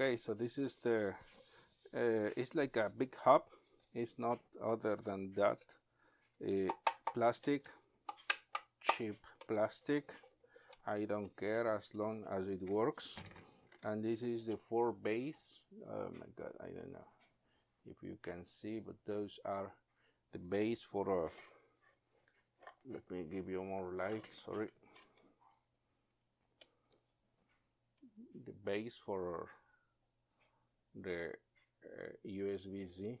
Okay, so this is the, it's like a big hub. It's not other than that. Plastic, cheap plastic. I don't care as long as it works. And this is the 4 base. Oh my God, I don't know if you can see, but those are the base for let me give you more light, sorry. The base for the USB-C.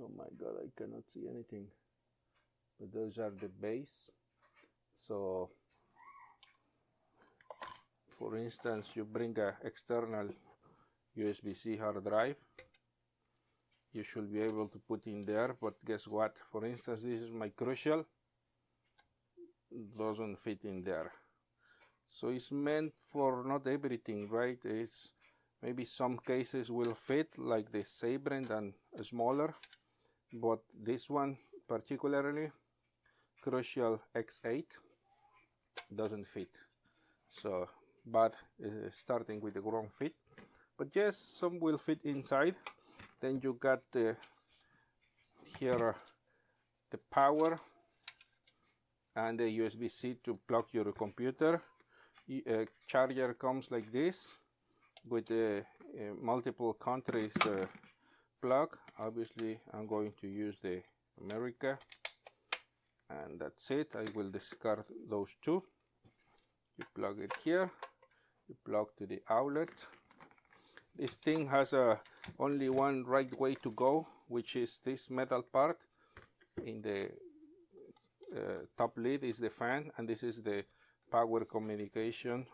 Oh my God, I cannot see anything. But those are the base. So, for instance, you bring an external USB-C hard drive. You should be able to put in there, but guess what? For instance, this is my Crucial. Doesn't fit in there. So it's meant for not everything, right? It's maybe some cases will fit, like the SABRENT and smaller, but this one particularly, Crucial X8, doesn't fit. So, but starting with the ground fit. But yes, some will fit inside. Then you got the here the power and the USB-C to plug your computer. Charger comes like this with the multiple countries plug. Obviously, I'm going to use the America, and that's it. I will discard those two. You plug it here. You plug to the outlet. This thing has only one right way to go, which is this metal part. In the top lid is the fan, and this is the power communication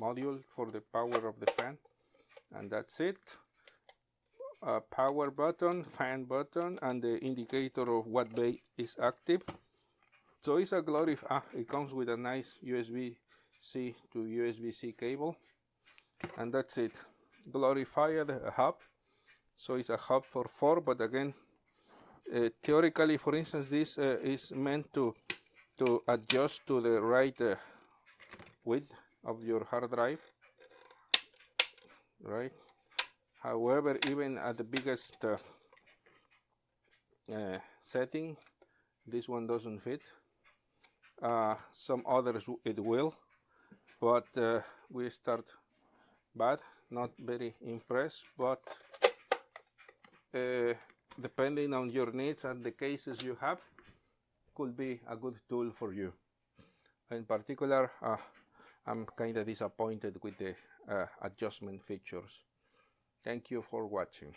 module for the power of the fan, and that's it. A power button, fan button, and the indicator of what bay is active. So it's a it comes with a nice USB-C to USB-C cable, and that's it. Glorified hub. So it's a hub for 4, but again, theoretically, for instance, this is meant to adjust to the right width of your hard drive, right? However, even at the biggest setting, this one doesn't fit. Some others it will, but we start bad, not very impressed, but depending on your needs and the cases you have, could be a good tool for you. In particular, I'm kind of disappointed with the adjustment features. Thank you for watching.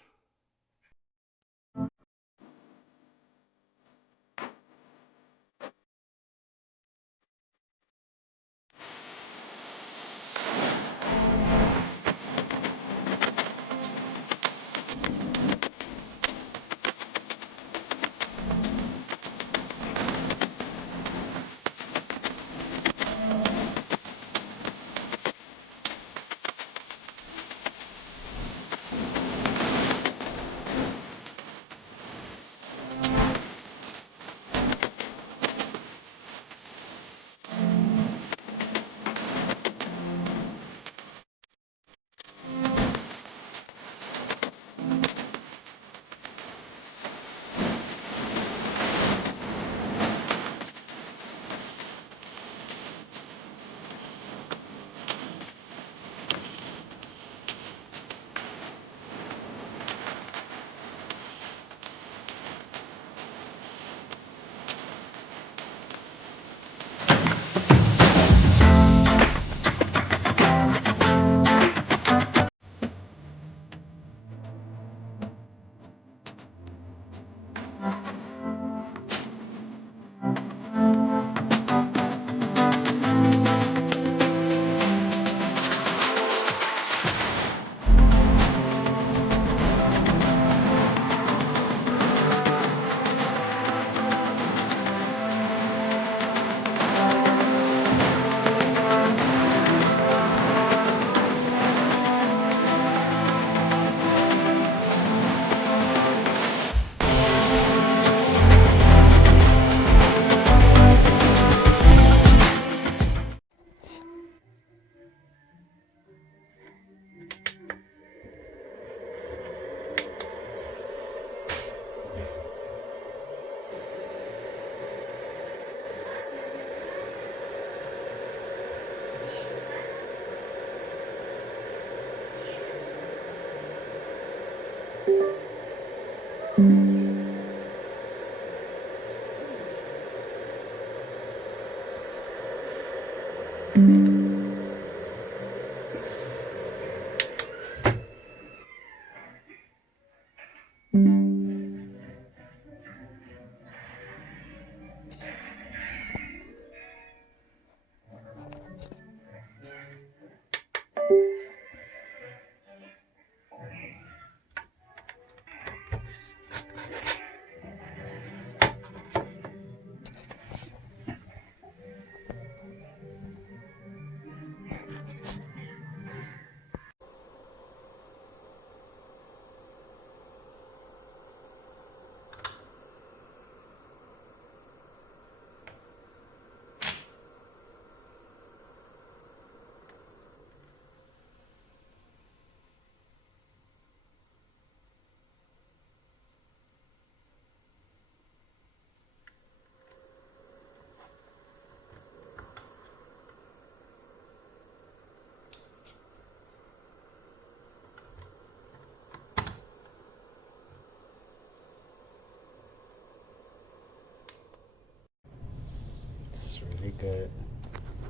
Really good.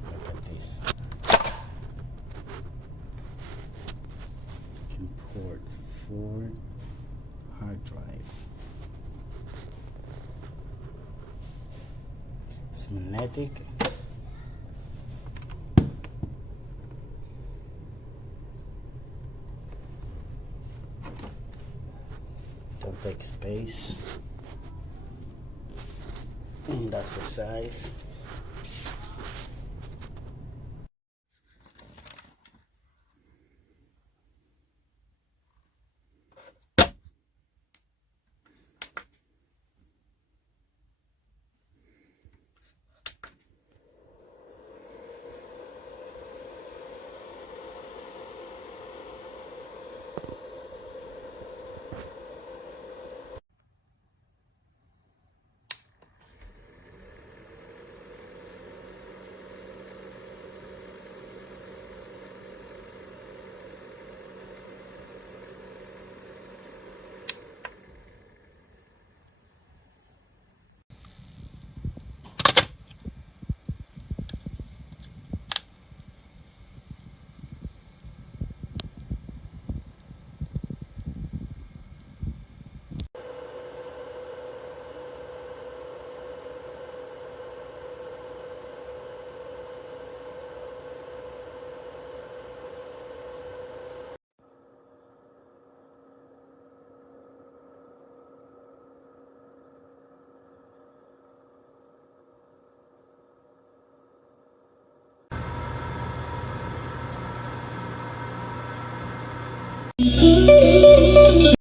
Look at this. Can port 4 hard drive. It's magnetic. take space. That's the size.